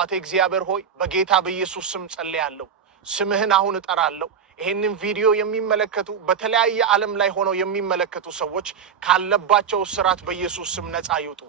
አባቴ እግዚአብሔር ሆይ በጌታ በኢየሱስ ስም ጸልያለሁ። ስምህን አሁን እጠራለሁ። ይሄንን ቪዲዮ የሚመለከቱ በተለያየ ዓለም ላይ ሆነው የሚመለከቱ ሰዎች ካለባቸው እስራት በኢየሱስ ስም ነፃ ይውጡ።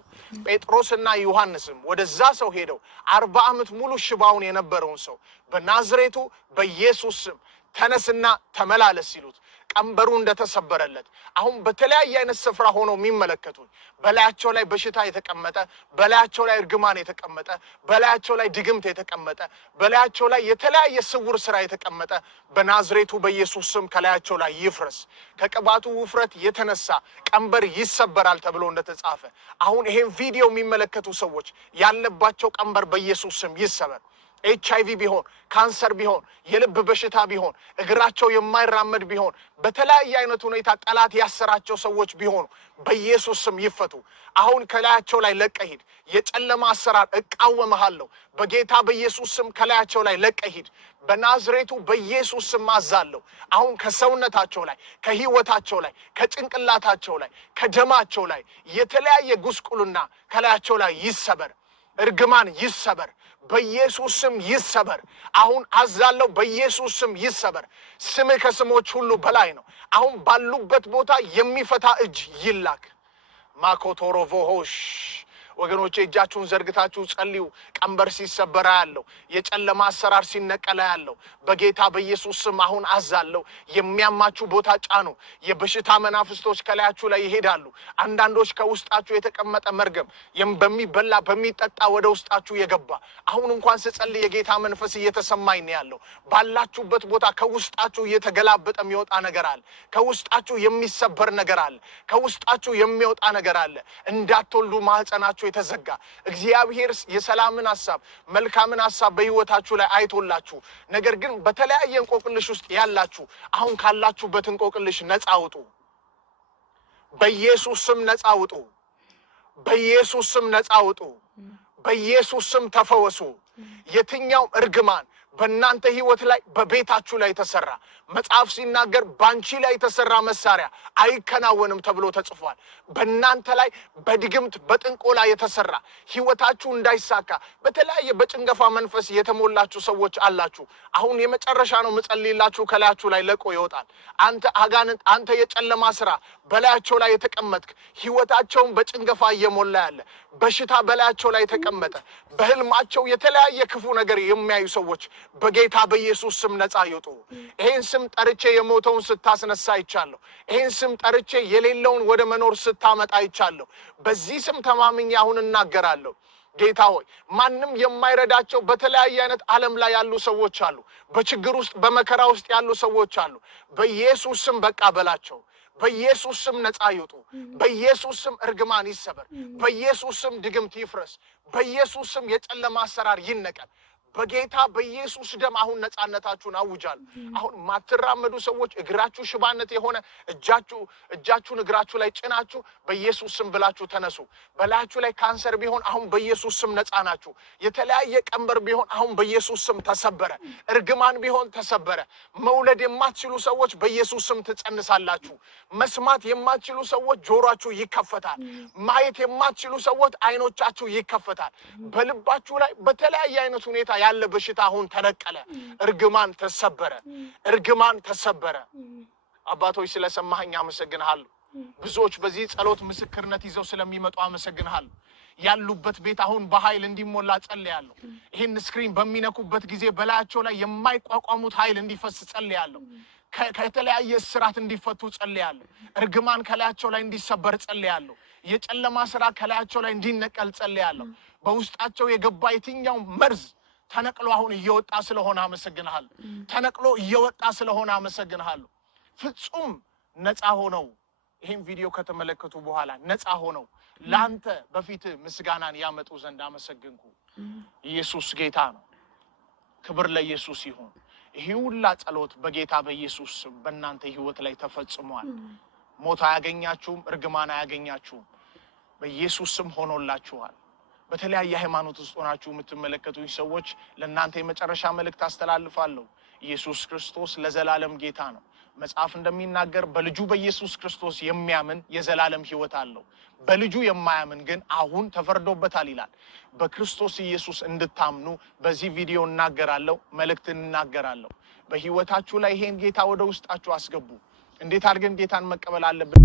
ጴጥሮስና ዮሐንስም ወደዛ ሰው ሄደው 40 ዓመት ሙሉ ሽባውን የነበረውን ሰው በናዝሬቱ በኢየሱስ ስም ተነስና ተመላለስ ሲሉት ቀንበሩ እንደተሰበረለት አሁን በተለያየ አይነት ስፍራ ሆነው የሚመለከቱ በላያቸው ላይ በሽታ የተቀመጠ፣ በላያቸው ላይ እርግማን የተቀመጠ፣ በላያቸው ላይ ድግምት የተቀመጠ፣ በላያቸው ላይ የተለያየ ስውር ስራ የተቀመጠ በናዝሬቱ በኢየሱስ ስም ከላያቸው ላይ ይፍረስ። ከቅባቱ ውፍረት የተነሳ ቀንበር ይሰበራል ተብሎ እንደተጻፈ አሁን ይሄን ቪዲዮ የሚመለከቱ ሰዎች ያለባቸው ቀንበር በኢየሱስ ስም ይሰበር። HIV ቢሆን፣ ካንሰር ቢሆን፣ የልብ በሽታ ቢሆን፣ እግራቸው የማይራመድ ቢሆን፣ በተለያየ አይነት ሁኔታ ጠላት ያሰራቸው ሰዎች ቢሆኑ በኢየሱስ ስም ይፈቱ። አሁን ከላያቸው ላይ ለቀሂድ። የጨለማ አሰራር እቃወምሃለሁ በጌታ በኢየሱስ ስም ከላያቸው ላይ ለቀሂድ። በናዝሬቱ በኢየሱስ ስም አዛለሁ። አሁን ከሰውነታቸው ላይ፣ ከህይወታቸው ላይ፣ ከጭንቅላታቸው ላይ፣ ከደማቸው ላይ የተለያየ ጉስቁልና ከላያቸው ላይ ይሰበር። እርግማን ይሰበር በኢየሱስ ስም ይሰበር። አሁን አዛለው በኢየሱስ ስም ይሰበር። ስምህ ከስሞች ሁሉ በላይ ነው። አሁን ባሉበት ቦታ የሚፈታ እጅ ይላክ። ማኮቶሮቮሆሽ ወገኖቼ እጃችሁን ዘርግታችሁ ጸልዩ። ቀንበር ሲሰበራ ያለው የጨለማ አሰራር ሲነቀላ ያለው በጌታ በኢየሱስ ስም አሁን አዛለው። የሚያማችሁ ቦታ ጫኑ። የበሽታ መናፍስቶች ከላያችሁ ላይ ይሄዳሉ። አንዳንዶች ከውስጣችሁ የተቀመጠ መርገም በሚበላ በሚጠጣ ወደ ውስጣችሁ የገባ አሁን እንኳን ስጸልይ የጌታ መንፈስ እየተሰማኝ ነው ያለው። ባላችሁበት ቦታ ከውስጣችሁ እየተገላበጠ የሚወጣ ነገር አለ። ከውስጣችሁ የሚሰበር ነገር አለ። ከውስጣችሁ የሚወጣ ነገር አለ። እንዳትወልዱ ማህፀናችሁ የተዘጋ እግዚአብሔር የሰላምን ሐሳብ መልካምን ሐሳብ በህይወታችሁ ላይ አይቶላችሁ ነገር ግን በተለያየ እንቆቅልሽ ውስጥ ያላችሁ አሁን ካላችሁበት እንቆቅልሽ ነፃ አውጡ። በኢየሱስ ስም ነፃ አውጡ። በኢየሱስ ስም ነፃ አውጡ። በኢየሱስ ስም ተፈወሱ። የትኛው እርግማን በእናንተ ህይወት ላይ በቤታችሁ ላይ ተሰራ መጽሐፍ ሲናገር ባንቺ ላይ ተሰራ መሳሪያ አይከናወንም ተብሎ ተጽፏል። በእናንተ ላይ በድግምት በጥንቆላ የተሰራ ህይወታችሁ እንዳይሳካ በተለያየ በጭንገፋ መንፈስ የተሞላችሁ ሰዎች አላችሁ። አሁን የመጨረሻ ነው መጸልይላችሁ። ከላያችሁ ላይ ለቆ ይወጣል። አንተ አጋንንት፣ አንተ የጨለማ ስራ በላያቸው ላይ የተቀመጥክ ህይወታቸውን በጭንገፋ እየሞላ ያለ በሽታ በላያቸው ላይ የተቀመጠ በህልማቸው የተለያየ ክፉ ነገር የሚያዩ ሰዎች በጌታ በኢየሱስ ስም ነፃ ይውጡ። ይሄን ስም ጠርቼ የሞተውን ስታስነሳ ይቻለሁ። ይሄን ስም ጠርቼ የሌለውን ወደ መኖር ስታመጣ ይቻለሁ። በዚህ ስም ተማምኜ አሁን እናገራለሁ። ጌታ ሆይ ማንም የማይረዳቸው በተለያየ አይነት ዓለም ላይ ያሉ ሰዎች አሉ። በችግር ውስጥ በመከራ ውስጥ ያሉ ሰዎች አሉ። በኢየሱስ ስም በቃ በላቸው። በኢየሱስ ስም ነፃ ይውጡ። በኢየሱስ ስም እርግማን ይሰበር። በኢየሱስ ስም ድግምት ይፍረስ። በኢየሱስ ስም የጨለማ አሰራር ይነቀል። በጌታ በኢየሱስ ደም አሁን ነፃነታችሁን አውጃለሁ። አሁን ማትራመዱ ሰዎች እግራችሁ ሽባነት የሆነ እጃችሁን እግራችሁ ላይ ጭናችሁ በኢየሱስ ስም ብላችሁ ተነሱ። በላያችሁ ላይ ካንሰር ቢሆን አሁን በኢየሱስ ስም ነፃ ናችሁ። የተለያየ ቀንበር ቢሆን አሁን በኢየሱስ ስም ተሰበረ። እርግማን ቢሆን ተሰበረ። መውለድ የማትችሉ ሰዎች በኢየሱስ ስም ትጸንሳላችሁ። መስማት የማትችሉ ሰዎች ጆሮአችሁ ይከፈታል። ማየት የማትችሉ ሰዎች አይኖቻችሁ ይከፈታል። በልባችሁ ላይ በተለያየ አይነት ሁኔታ ያለ በሽታ አሁን ተነቀለ። እርግማን ተሰበረ። እርግማን ተሰበረ። አባቶች ስለሰማኸኝ አመሰግንሃለሁ። ብዙዎች በዚህ ጸሎት ምስክርነት ይዘው ስለሚመጡ አመሰግንሃለሁ። ያሉበት ቤት አሁን በኃይል እንዲሞላ ጸልያለሁ። ይሄን ስክሪን በሚነኩበት ጊዜ በላያቸው ላይ የማይቋቋሙት ኃይል እንዲፈስ ጸልያለሁ። ከተለያየ እስራት እንዲፈቱ ጸልያለሁ። እርግማን ከላያቸው ላይ እንዲሰበር ጸልያለሁ። የጨለማ ስራ ከላያቸው ላይ እንዲነቀል ጸልያለሁ። በውስጣቸው የገባ የትኛው መርዝ ተነቅሎ አሁን እየወጣ ስለሆነ አመሰግንሃለሁ። ተነቅሎ እየወጣ ስለሆነ አመሰግንሃለሁ። ፍጹም ነፃ ሆነው ይሄን ቪዲዮ ከተመለከቱ በኋላ ነፃ ሆነው ላንተ በፊት ምስጋናን ያመጡ ዘንድ አመሰግንኩ። ኢየሱስ ጌታ ነው። ክብር ለኢየሱስ ይሁን። ይሄ ሁላ ጸሎት በጌታ በኢየሱስ በእናንተ ህይወት ላይ ተፈጽሟል። ሞት አያገኛችሁም። እርግማን አያገኛችሁም። በኢየሱስ ስም ሆኖላችኋል። በተለያየ ሃይማኖት ውስጥ ሆናችሁ የምትመለከቱኝ ሰዎች ለእናንተ የመጨረሻ መልእክት አስተላልፋለሁ። ኢየሱስ ክርስቶስ ለዘላለም ጌታ ነው። መጽሐፍ እንደሚናገር በልጁ በኢየሱስ ክርስቶስ የሚያምን የዘላለም ሕይወት አለው፣ በልጁ የማያምን ግን አሁን ተፈርዶበታል ይላል። በክርስቶስ ኢየሱስ እንድታምኑ በዚህ ቪዲዮ እናገራለሁ፣ መልእክትን እናገራለሁ። በሕይወታችሁ ላይ ይሄን ጌታ ወደ ውስጣችሁ አስገቡ። እንዴት አድርገን ጌታን መቀበል አለብን?